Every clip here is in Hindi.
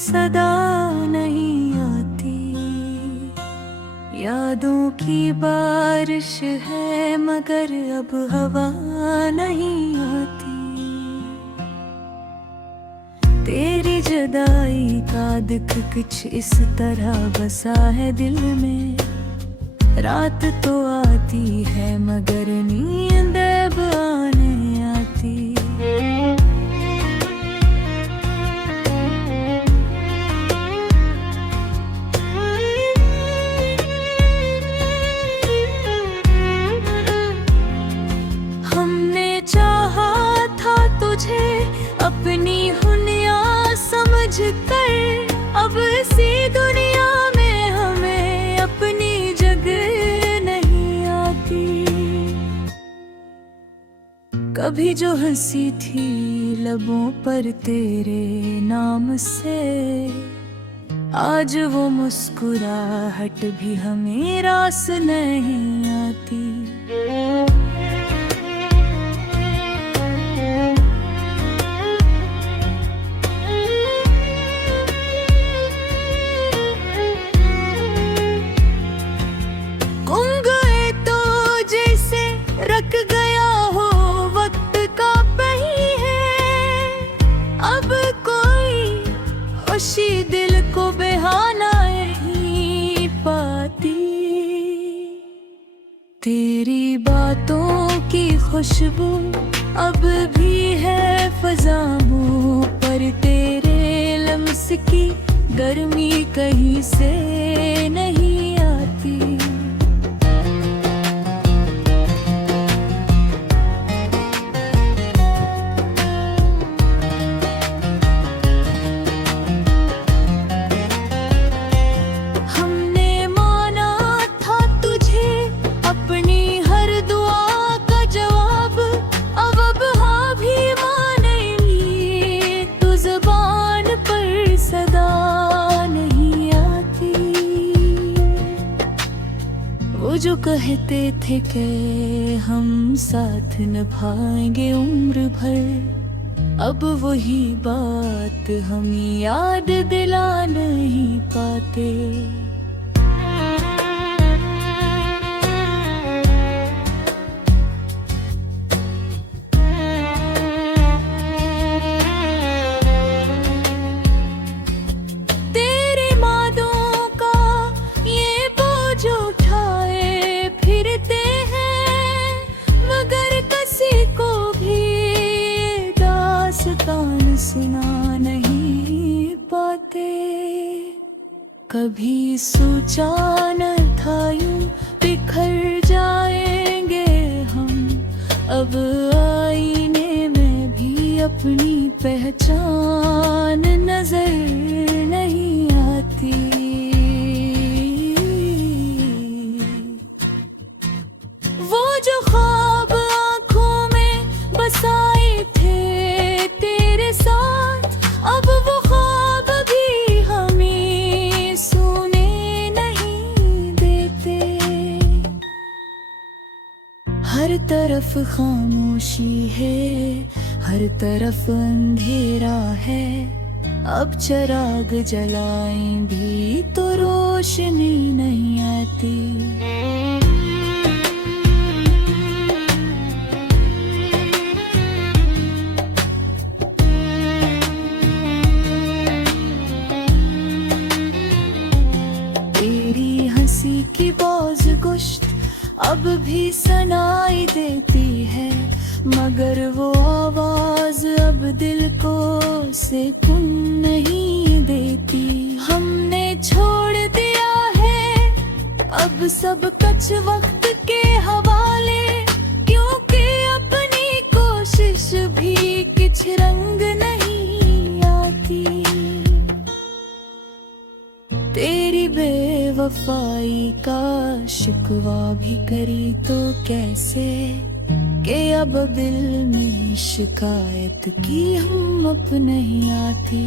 सदा नहीं आती। यादों की बारिश है मगर अब हवा नहीं आती। तेरी जुदाई का दुख कुछ इस तरह बसा है दिल में। रात तो आती है मगर नींद अब आने आती। हमने चाहा था तुझे अपनी हुनिया समझ कर, अब इसी दुनिया में हमें अपनी जगह नहीं आती। कभी जो हंसी थी लबों पर तेरे नाम से, आज वो मुस्कुराहट भी हमें रास नहीं आती। रख गया हो वक्त का पहिया, अब कोई खुशी दिल को बहाना नहीं पाती। तेरी बातों की खुशबू अब भी है फ़ज़ाओं पर, तेरे लम्स की गर्मी कहीं से नहीं आती। वो जो कहते थे कि हम साथ निभाएंगे उम्र भर, अब वही बात हम याद दिला नहीं पाते। सुना नहीं पाते। कभी सोचा न था यूं बिखर जाएंगे हम, अब आईने में भी अपनी पहचान नजर नहीं आती। वो जो ख्वाब आँखों में बसाए थे तेरे साथ, अब वो ख्वाब भी हमें सोने नहीं देते। हर तरफ खामोशी है, हर तरफ अंधेरा है, अब चिराग जलाएं भी तो रोशनी नहीं आती। हंसी की बाज़गुश्त अब भी सुनाई देती है, मगर वो आवाज अब दिल को सुकून नहीं देती। हमने छोड़ दिया है अब सब कुछ वक्त के हवाले, क्योंकि अपनी कोशिश भी कुछ रंग नहीं आती। तेरी बेवफाई का शिकवा भी करी तो कैसे, कि अब दिल में शिकायत की हम अब नहीं आती।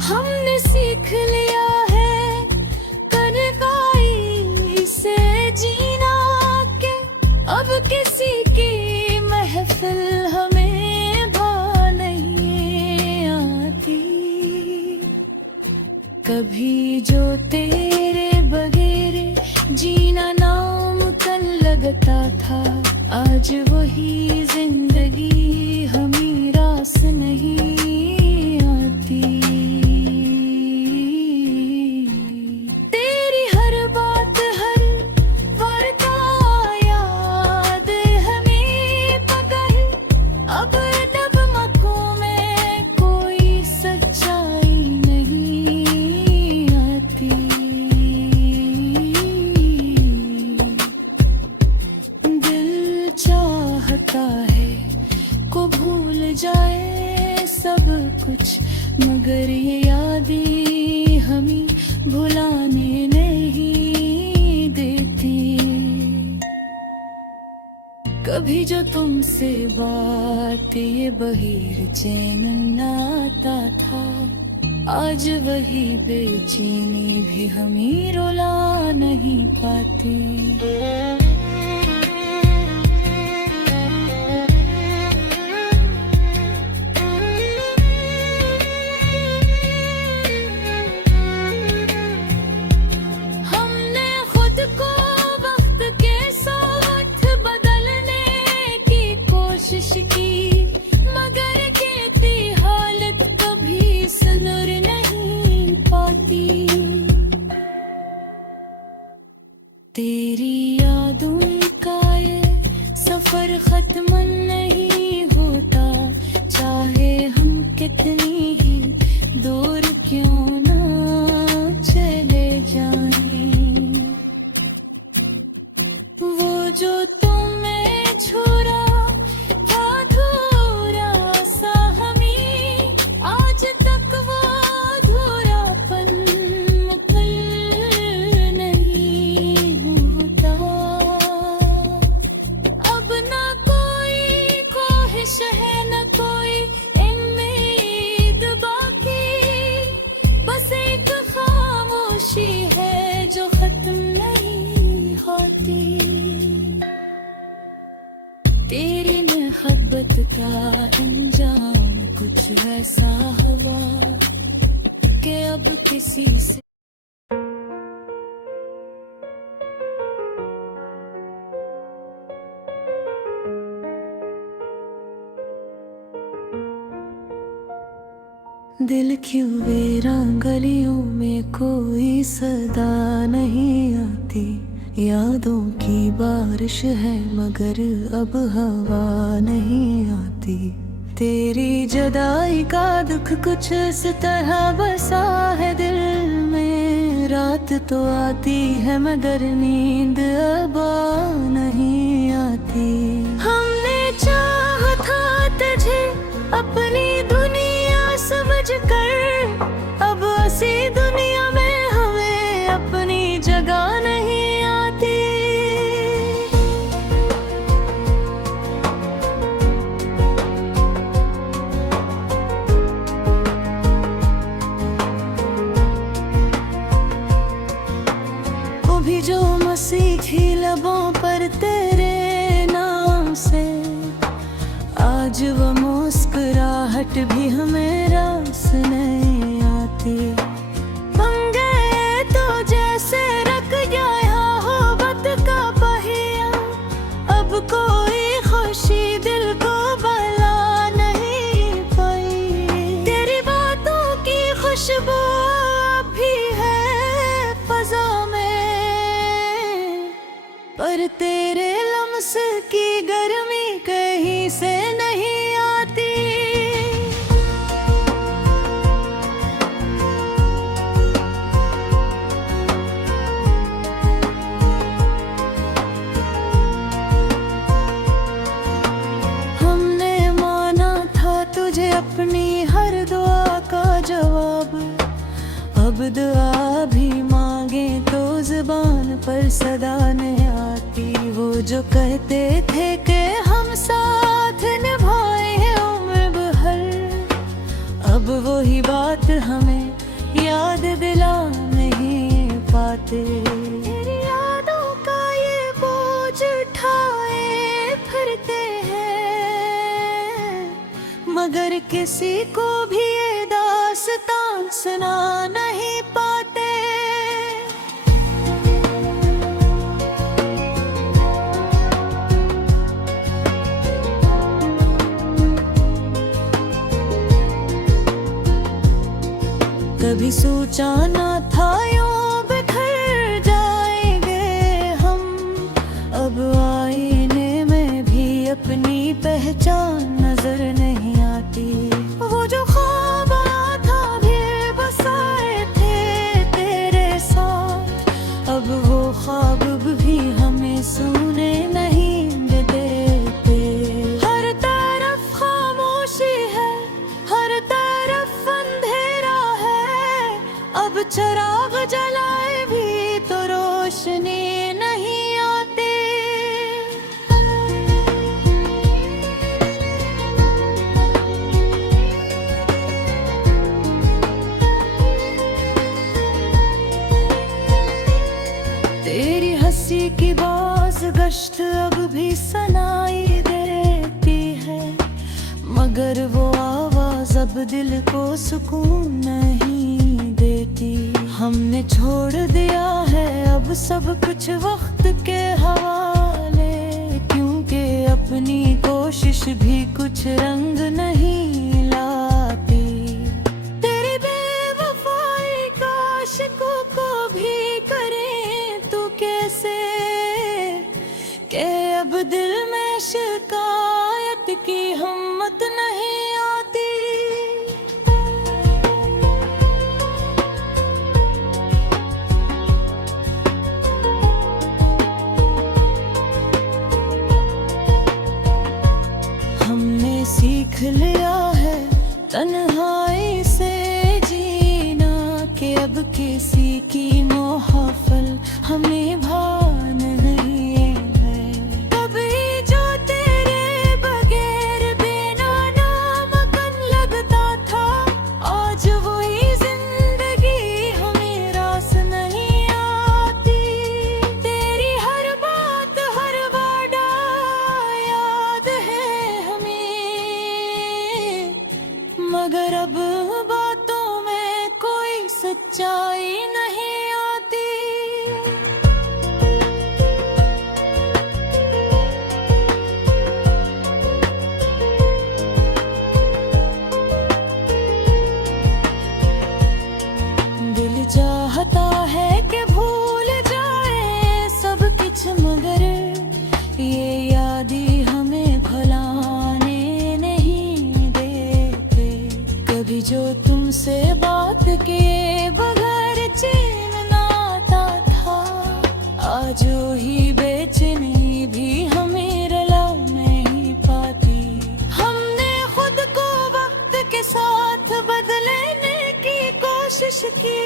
हमने सीख लिया है कभी जो तेरे बगैर जीना नामुमकिन लगता था, आज वही जिंदगी हमें रास नहीं आती। तेरी हर बात हर वार्ता याद हमें पकड़, अब नगमों में कोई सच्चाई नहीं आती। दिल चाहता है को भूल जाए सब कुछ, मगर ये यादें हमें भुलाने नहीं देती। कभी जो तुमसे बात ये बहिर चैन आता था, आज वही बेचैनी भी हमें रुला नहीं पाती। मगर कहती हालत कभी सुधर नहीं पाती। तेरी यादों का ये सफर खत्म नहीं होता, चाहे हम कितनी ही दूर क्यों ना चले जाएं। वो जो तुम्हें छोड़ा है जो खत्म नहीं होती। तेरी मोहब्बत का अंजाम कुछ ऐसा हुआ कि अब किसी से दिल क्यों वीरान गलियों में कोई सदा नहीं आती। यादों की बारिश है मगर अब हवा नहीं आती। तेरी जुदाई का दुख कुछ इस तरह बसा है दिल में। रात तो आती है मगर नींद अब नहीं आती। हमने चाहा था तुझे अपनी दुनिया समझ कर, अब ऐसी दुनिया में हमें अपनी जगह नहीं आती। वो भी जो मसीह थी लबों पर तेरे नाम से, आज वो मुस्कुराहट भी हमें रास नहीं आती। बन गए तो जैसे रख गया हो वक्त का पहिया, अब कोई खुशी दिल को भला नहीं पाई। तेरी बातों की खुशबू भी है फजा में, पर तेरे लम्स की गर्मी कहीं से नहीं आती। हमने माना था तुझे अपनी हर दुआ का जवाब, अब दुआ भी मांगे तो जुबान पर सदा नहीं आती। वो जो कहते थे कि हम साथ निभाए हैं उम्र भर, अब वही बात हमें याद दिला नहीं पाते। तेरी यादों का ये बोझ उठाए फिरते हैं, मगर किसी को भी ये दास्तान सुना नहीं पाते। सोचा ना था यूं बिखर जाएंगे हम। अब आईने में भी अपनी पहचान नजर नहीं आती। वो जो ख्वाब आया था भी बसाए थे तेरे साथ, अब वो ख्वाब भी हमें सुने नहीं देते। हर तरफ खामोशी है, हर तरफ अंधेरा है। अब चिराग जलाए भी तो रोशनी नहीं आती। तेरी हंसी की बाज गश्त अब भी सुनाई देती है, मगर वो आवाज अब दिल को सुकून नहीं देती। हमने छोड़ दिया है अब सब कुछ वक्त के हवाले, क्योंकि अपनी कोशिश भी कुछ रंग नहीं लाती। तेरी बेवफाई का आशिकों को भी करें तो कैसे, के अब दिल में शिकायत की हिम्मत नहीं आती। हमने सीख लिया है तन्हाई से जीना, कि अब किसी की मोहफ़ल हमें भान नहीं है। कभी जो तेरे बगैर बिना नामकन लगता था, आज वही जिंदगी हमें रास नहीं आती। तेरी हर बात हर वादा याद है हमें, मगर अब बातों में कोई सच्चाई नहीं आती। दिल चाहता है कि भूल जाए सब कुछ, मगर ये याद ही हमें भुलाने नहीं देते। कभी जो तुमसे बात किए बगैर चैन ना आता था, आज ही बेचैनी भी हमें रुला नहीं पाती। हमने खुद को वक्त के साथ बदलने की कोशिश की,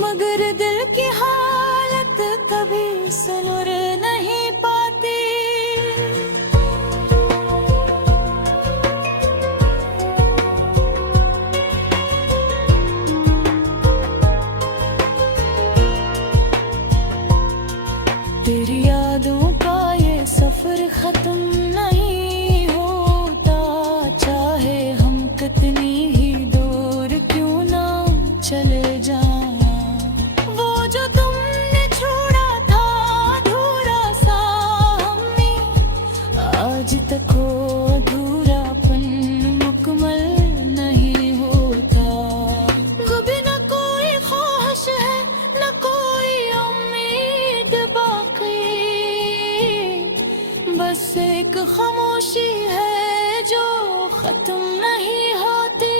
मगर दिल की हालत कभी सुधर नहीं पाती। तेरी यादों का ये सफर खत्म नहीं होता, चाहे हम कितनी ही दूर क्यों ना चले जाएं। वो जो तुमने छोड़ा था अधूरा सा हमें, आज तक वो अधूरापन मुकम्मल नहीं होता। कभी न कोई ख्वाहिश है न कोई उम्मीद बाकी, बस एक खामोशी है जो खत्म नहीं होती।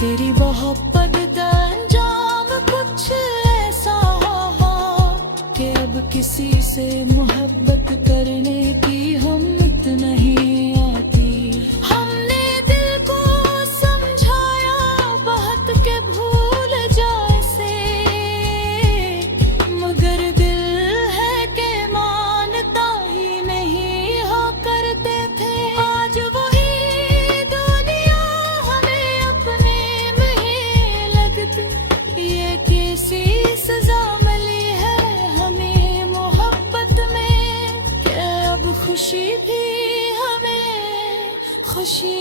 तेरी मोहब्बत का अंजाम कुछ ऐसा हो कि अब किसी से मोहब्बत करने की हिम्मत नहीं आती। हमने दिल को समझाया बहुत के भूल जाए से, मगर दिल है कि मानता ही नहीं हो करते थे। आज वही दुनिया हमें अपने में ही लगती, ये किसी सजा मिली है हमें मोहब्बत में, कि अब खुशी भी हमें खुशी